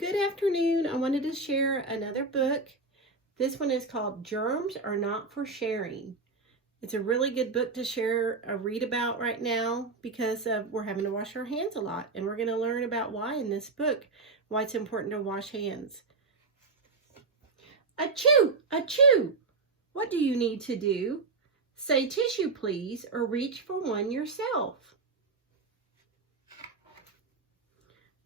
Good afternoon. I wanted to share another book. This one is called Germs Are Not for Sharing. It's a really good book to share a read about right now because we're having to wash our hands a lot. And we're going to learn about why in this book, why it's important to wash hands. Achoo! Achoo! What do you need to do? Say tissue please or reach for one yourself.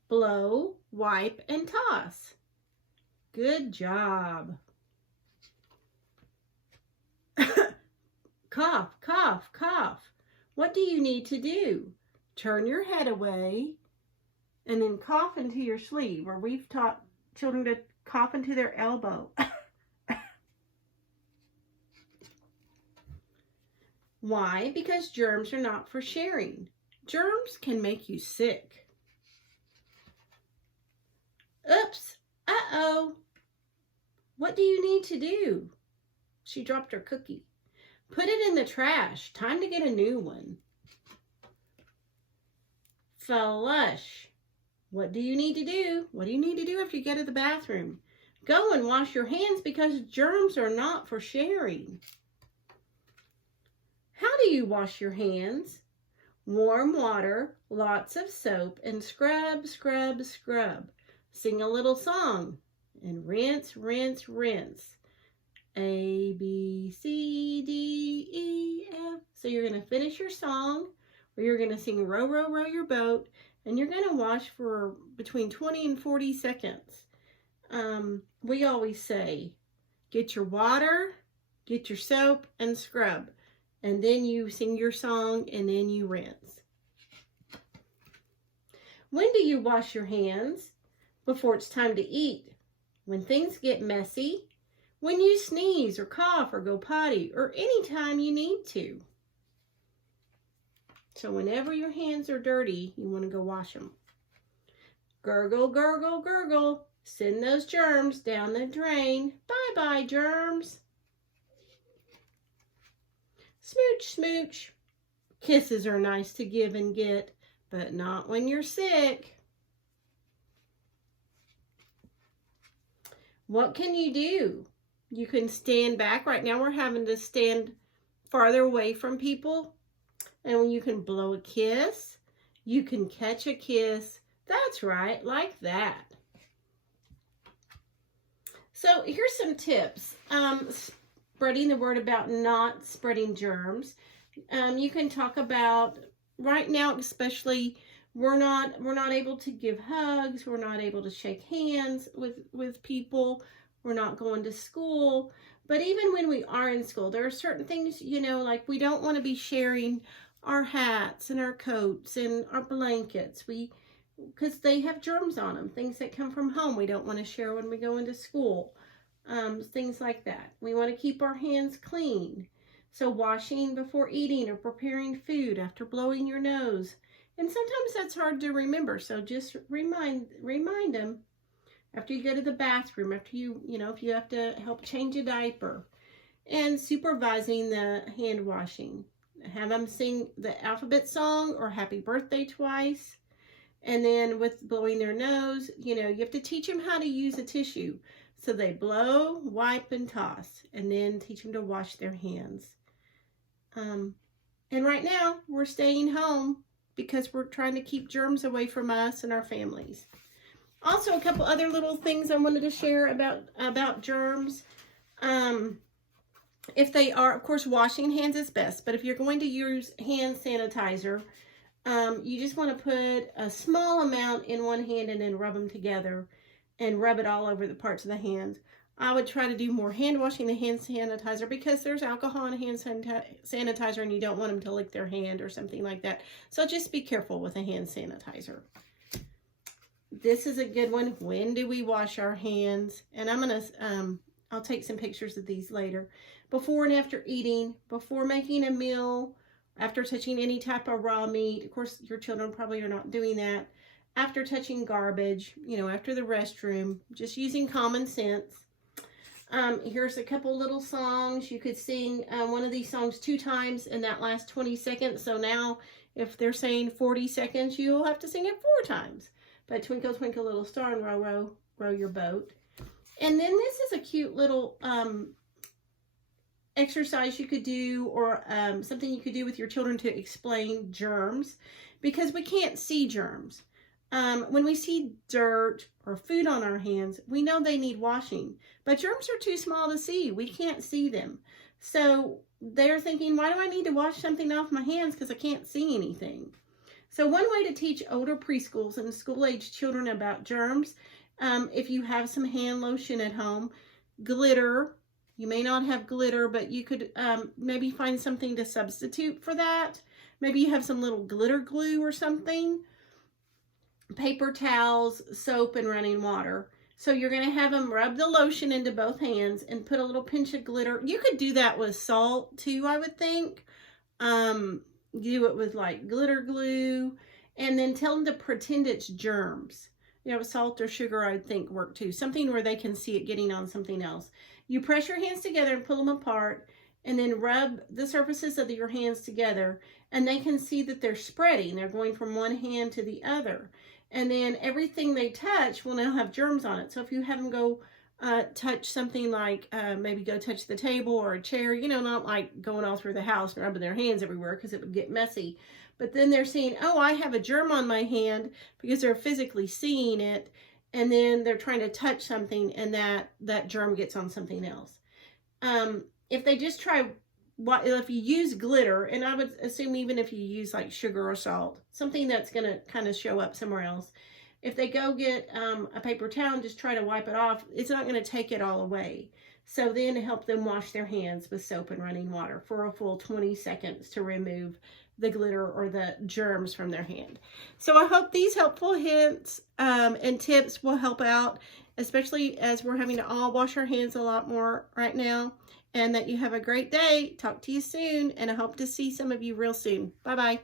Blow, wipe, and toss. Good job. Cough, cough, cough. What do you need to do? Turn your head away and then cough into your sleeve, or we've taught children to cough into their elbow. Why? Because germs are not for sharing. Germs can make you sick. Oops, uh-oh. What do you need to do? She dropped her cookie. Put it in the trash. Time to get a new one. Flush. What do you need to do? What do you need to do after you get to the bathroom? Go and wash your hands because germs are not for sharing. How do you wash your hands? Warm water, lots of soap, and scrub, scrub, scrub. Sing a little song and rinse, rinse, rinse. A, B, C, D, E, F. So you're going to finish your song, or you're going to sing row, row, row your boat, and you're going to wash for between 20 and 40 seconds. We always say, get your water, get your soap, and scrub. And then you sing your song, and then you rinse. When do you wash your hands? Before it's time to eat. When things get messy. When you sneeze or cough or go potty, or anytime you need to. So whenever your hands are dirty, you want to go wash them. Gurgle, gurgle, gurgle. Send those germs down the drain. Bye-bye, germs. Smooch, smooch. Kisses are nice to give and get, but not when you're sick. What can you do? You can stand back. Right now we're having to stand farther away from people. And you can blow a kiss. You can catch a kiss. That's right, like that. So here's some tips. Spreading the word about not spreading germs. You can talk about, right now especially, we're not able to give hugs. We're not able to shake hands with people. We're not going to school. But even when we are in school, there are certain things, like we don't want to be sharing our hats and our coats and our blankets. Because they have germs on them. Things that come from home we don't want to share when we go into school. Things like that. We want to keep our hands clean. So washing before eating or preparing food after blowing your nose. And sometimes that's hard to remember, so just remind them after you go to the bathroom, after if you have to help change a diaper, and supervising the hand washing. Have them sing the alphabet song or happy birthday twice. And then with blowing their nose, you have to teach them how to use a tissue. So they blow, wipe, and toss, and then teach them to wash their hands. And right now, we're staying home because we're trying to keep germs away from us and our families. Also, a couple other little things I wanted to share about germs. If they are, of course, washing hands is best, but if you're going to use hand sanitizer, you just want to put a small amount in one hand and then rub them together and rub it all over the parts of the hands. I would try to do more hand washing than hand sanitizer because there's alcohol in hand sanitizer and you don't want them to lick their hand or something like that. So just be careful with a hand sanitizer. This is a good one. When do we wash our hands? And I'll take some pictures of these later. Before and after eating, before making a meal, after touching any type of raw meat. Of course, your children probably are not doing that. After touching garbage, after the restroom, just using common sense. Here's a couple little songs. You could sing one of these songs 2 times in that last 20 seconds. So now if they're saying 40 seconds, you'll have to sing it 4 times. But Twinkle, Twinkle, Little Star and Row, Row row your boat. And then this is a cute little exercise you could do, or something you could do with your children to explain germs, because we can't see germs. When we see dirt or food on our hands, we know they need washing, but germs are too small to see. We can't see them. So they're thinking, why do I need to wash something off my hands because I can't see anything? So one way to teach older preschools and school-age children about germs, if you have some hand lotion at home, glitter. You may not have glitter, but you could maybe find something to substitute for that. Maybe you have some little glitter glue or something. Paper towels, soap, and running water. So you're going to have them rub the lotion into both hands and put a little pinch of glitter. You could do that with salt too, I would think. Do it with like glitter glue, and then tell them to pretend it's germs. You know, salt or sugar, I think, work too. Something where they can see it getting on something else. You press your hands together and pull them apart, and then rub the surfaces of your hands together, and they can see that they're spreading. They're going from one hand to the other. And then everything they touch will now have germs on it. So if you have them go touch something like, maybe go touch the table or a chair, you know, not like going all through the house and rubbing their hands everywhere because it would get messy. But then they're seeing, oh, I have a germ on my hand, because they're physically seeing it. And then they're trying to touch something, and that germ gets on something else. If they just try, if you use glitter, and I would assume even if you use like sugar or salt, something that's going to kind of show up somewhere else, if they go get a paper towel and just try to wipe it off, it's not going to take it all away. So then help them wash their hands with soap and running water for a full 20 seconds to remove the glitter or the germs from their hand. So I hope these helpful hints and tips will help out, especially as we're having to all wash our hands a lot more right now. And that you have a great day. Talk to you soon, and I hope to see some of you real soon. Bye-bye.